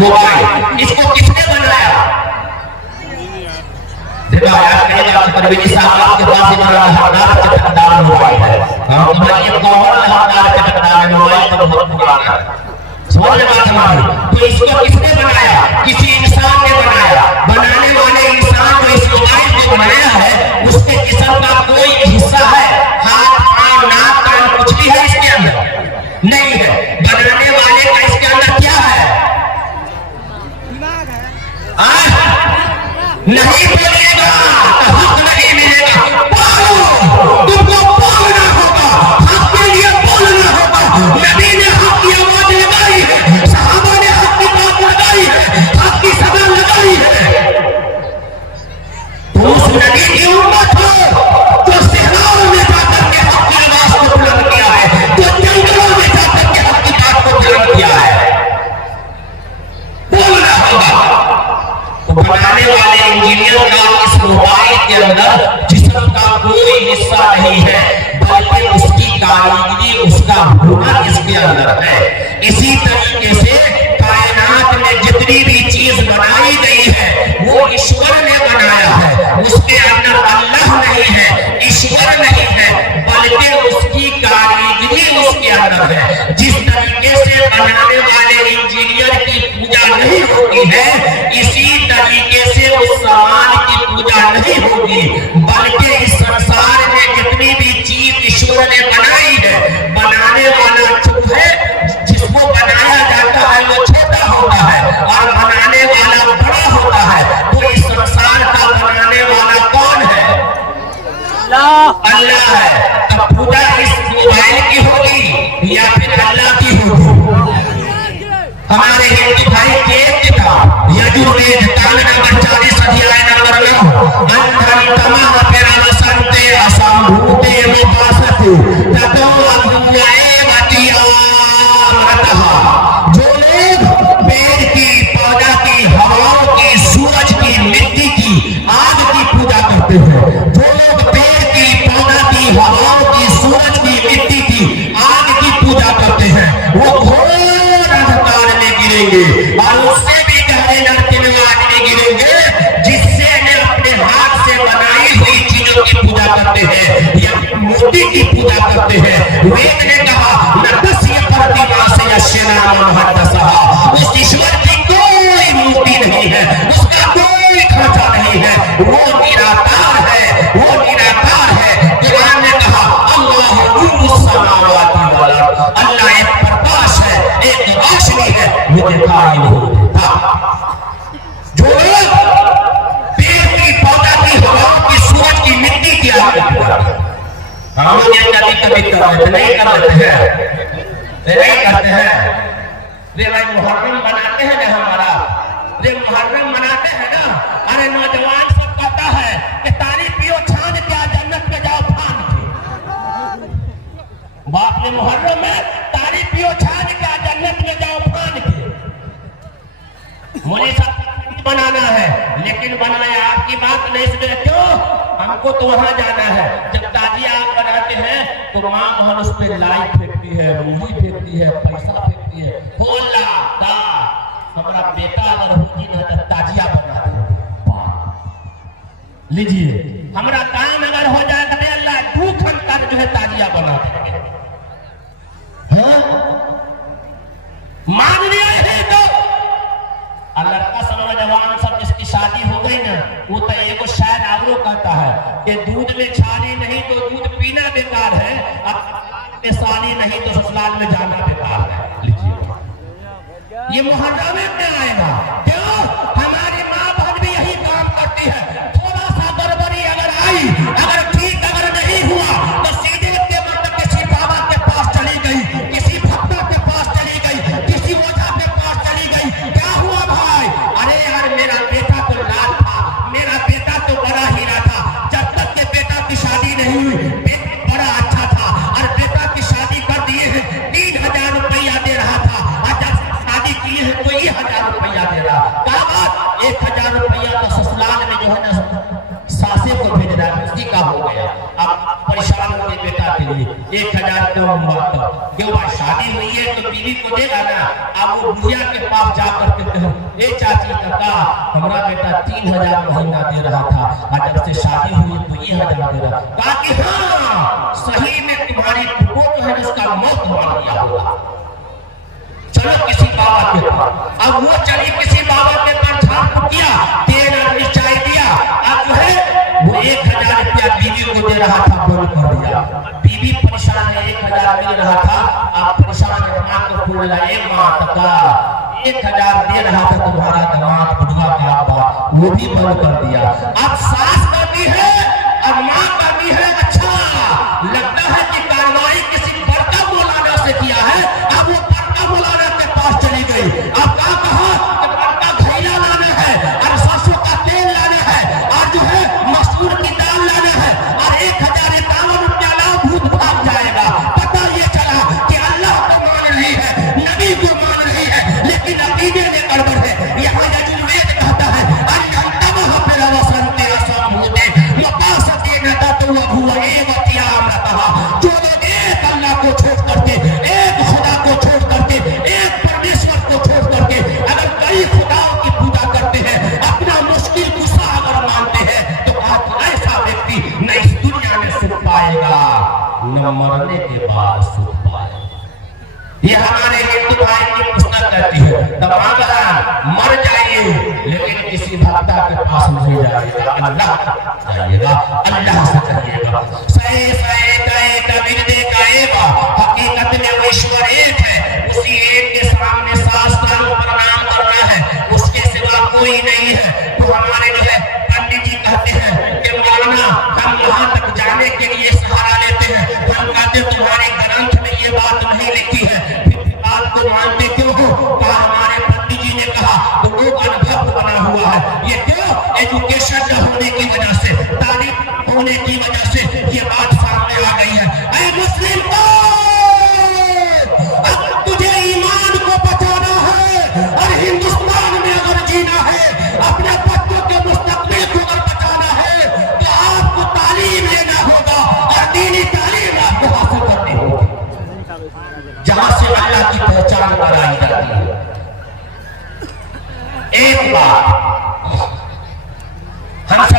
Mobile, इसको किसने बनाया? देखा यार मेरे बात पर भी साहब के पास इतना हकदार चटकदार मोबाइल है। हम ये कौन हकदार चटकदार मोबाइल तो बहुत पुराना है। समझ में बात हमारी? तो इसको किसने बनाया? किसी इंसान ने बनाया। बनाने वाले इंसान जो इस मोबाइल को बनाया है उसके जिस्म का कोई हिस्सा है, हाथ पांव नाक कान कुछ भी है इसके अंदर? नहीं है। बनाने वाले का इसके अंदर क्या है? नहीं बोलेगा तो हक नहीं मिलेगा। तुमको बोलना होगा, हक के लिए बोलना होगा। नबी ने हक की आवाज लगाई है, सहाबा ने हक की बात लगाई है, हक की सदा लगाई है। तो उस नबी की उम्मत हो तो सहराओं में जाकर के हक की आवाज को बुलंद किया है, तो जंगलों में जाकर के हक की बात को बुलंद किया है। बोलना होगा। तो बनाने वाले इंजीनियर का इस मोबाइल के अंदर जिस्म का कोई हिस्सा नहीं है, बल्कि उसकी कारीगरी, उसका हुनर इसके अंदर है। इसी तरीके से कायनात में जितनी भी चीज बनाई गई है वो ईश्वर ने बनाया है। उसके अंदर अल्लाह नहीं है, ईश्वर नहीं है, बल्कि उसकी कारीगरी उसके अंदर है। जिस तरीके से बनाने वाले इंजीनियर की पूजा नहीं होती है, इसी तरीके से उस सामान की पूजा नहीं होगी, बल्कि इस संसार में जितनी भी चीज ईश्वर ने बनाई है, बनाने वाला चुप है, जिसको बनाया जाता है वो छोटा होता है और बनाने वाला बड़ा होता है। तो इस संसार का बनाने वाला कौन है? अल्लाह है। तब पूजा इस मोबाइल की होगी या फिर अल्लाह की होगी? हमारे हिंदू भाई के किताब यजुर्वेद काल नंबर 40 अध्याय नंबर 9 अंधन तमः पेरावसंते असंभूते विपासते ततो अभुञ्जाए गतियामतः। जो लोग पेड़ की, पौधा की, हवाओं की, सूरज की, मिट्टी की, आग की पूजा करते हैं, जो लोग पेड़ की, पौधा की, हवाओं की, सूरज की, मिट्टी की, आग की पूजा करते हैं, वो घोर अंधकार में गिरेंगे और उससे भी गहरे नरक में आग में गिरेंगे, जिससे वे अपने हाथ से बनाई हुई चीजों की पूजा करते हैं या मूर्ति की पूजा करते हैं। वेद ने कहा नतस्य प्रतिमा से यश्यना महत्तसः। उस ईश्वर की कोई मूर्ति नहीं है, उसका कोई खांचा नहीं है, वो निराकार है, वो निराकार है। कुरान ने कहा अल्लाहु नूरुस समावाति वल अर्द। अल्लाह एक प्रकाश है, एक रोशनी है, वो दिखाई नहीं देता। जो लोग पेड़ की, पौधा की, हवाओं की, सूरज की, मिट्टी की आग हम कभी कभी करते नहीं करते हैं। वे मुहर्रम बनाते हैं ना, हमारा वे मुहर्रम मनाते हैं ना। अरे नौजवान सब कहता है कि तारी पियो छान क्या जन्नत में जाओ फान के। बाप ने मुहर्रम में तारी पियो छान क्या जन्नत में जाओ फान के। मुझे सब बनाना है, लेकिन बनाया आपकी बात नहीं सुने क्यों? हमको तो वहां जाना है। जब ताजिया आप बनाते हैं तो मां बहन उस पर लाइट फेंकती है, मूली फेंकती है, पैसा फेंकती है। होला का हमारा बेटा अगर होती ना तो ताजिया बना दे। लीजिए हमारा काम अगर हो जाए तो अल्लाह 2 घंटा जो है ताजिया बना देंगे। मान लिया है तो लड़का सब नौजवान सब जिसकी शादी हो गई ना, वो तो एक शायद आवरो कहता है कि दूध में छाली नहीं तो दूध पीना बेकार है, अब शादी नहीं तो ससुराल में जाना बेकार है। लीजिए ये मुहर्रम में आएगा। क्यों? हमारी माँ बहन भी यही काम करती है। थोड़ा सा गड़बड़ी अगर आई, अगर ठीक अगर नहीं हुआ तो सीधे के मतलब किसी बाबा के पास चली गई, किसी भक्ता के पास चली गई, किसी ओझा के पास चली गई। क्या हुआ भाई? अरे यार मेरा बेटा तो लाल था, मेरा बेटा तो बड़ा हीरा था, जब तक के बेटा की शादी नहीं हुई बेटा बड़ा अच्छा था और बेटा की शादी कर दिए हैं 3000 रुपया दे रहा था और जब शादी किए हैं तो 1000 रुपया क्यों भाई शादी हुई है तो बीवी को देगा ना। अब वो बुढ़िया के पास जा करके कहो, ए चाची काका हमारा बेटा 3000 महीना दे रहा था, और जब से शादी हुई तो ये 1000 दे रहा। कहा कि हाँ सही में तुम्हारी वो जो है उसका मौत मान लिया होगा, चलो किसी बाबा के पास। अब वो चली किसी बाबा के पास, झाड़ किया, तेल और मिर्चाई दिया, अब जो है वो 1000 रुपया बीवी को दे रहा था, बंद कर दिया। बीवी परेशान है, 1000 मिल रहा था, आप परेशान है, माँ को बोल रहा है माँ तका 1000 दे रहा था तुम्हारा दामाद बुढ़वा का आपा, वो भी बंद कर दिया। अब सास करती है और माँ करती है, अच्छा लगता है कि कार्रवाई किसी बड़का मौलाना से किया है। अब वो बड़का मौलाना के पास चली गई, अब क्या कहा कि बड़का घैला लाना है और सरसों का तेल लाना है और जो है मसूर की दाल लाना है और 1051 रुपया लाओ, भूत भाग जाएगा। पता ये चला कि अल्लाह को मान रही है, नबी को मान रही है, लेकिन अकीदे में गड़बड़ है। यहाँ यजुर्वेद कहता है जो लोग एक अल्लाह को छोड़ करके, एक खुदा को छोड़ करके, एक परमेश्वर को छोड़ करके अगर कई खुदाओं की पूजा करते हैं, अपना मुश्किल गुस्सा अगर मानते हैं, तो आप ऐसा व्यक्ति न इस दुनिया में सुख पाएगा न मरने के बाद सुख पाएगा। ये हमारे हिंदू भाई की पुस्तक कहती है, मर जाइए लेकिन किसी भक्ता के पास नहीं जाइएगा, अल्लाह जाइएगा, अल्लाह से कहिएगा। सही सही कहे कबीर दे कहेगा, हकीकत में वो ईश्वर एक है, उसी एक के सामने साष्टांग प्रणाम करना है, उसके सिवा कोई नहीं है। तो हमारे जो है पंडित जी कहते हैं कि मौलाना हम वहां तक जाने के लिए सहारा लेते हैं, हम कहते तुम्हारे ग्रंथ में ये बात नहीं लिखी है, फिर बात को मानते क्यों हो? कहा हमारे पंडित जी ने कहा तो वो अनुभव बना हुआ है। ये क्यों? एजुकेशन न होने की वजह से, तालीम होने की वजह से ये बात सामने आ गई है। ऐ मुस्लिम को अब तुझे ईमान को बचाना है और हिंदुस्तान में अगर जीना है, अपने बच्चों के मुस्तकबिल को अगर बचाना है, तो आपको तालीम लेना होगा और दीनी तालीम आपको हासिल करनी होगी, जहां से अल्लाह की पहचान कराई जाती है। एक बात हम सब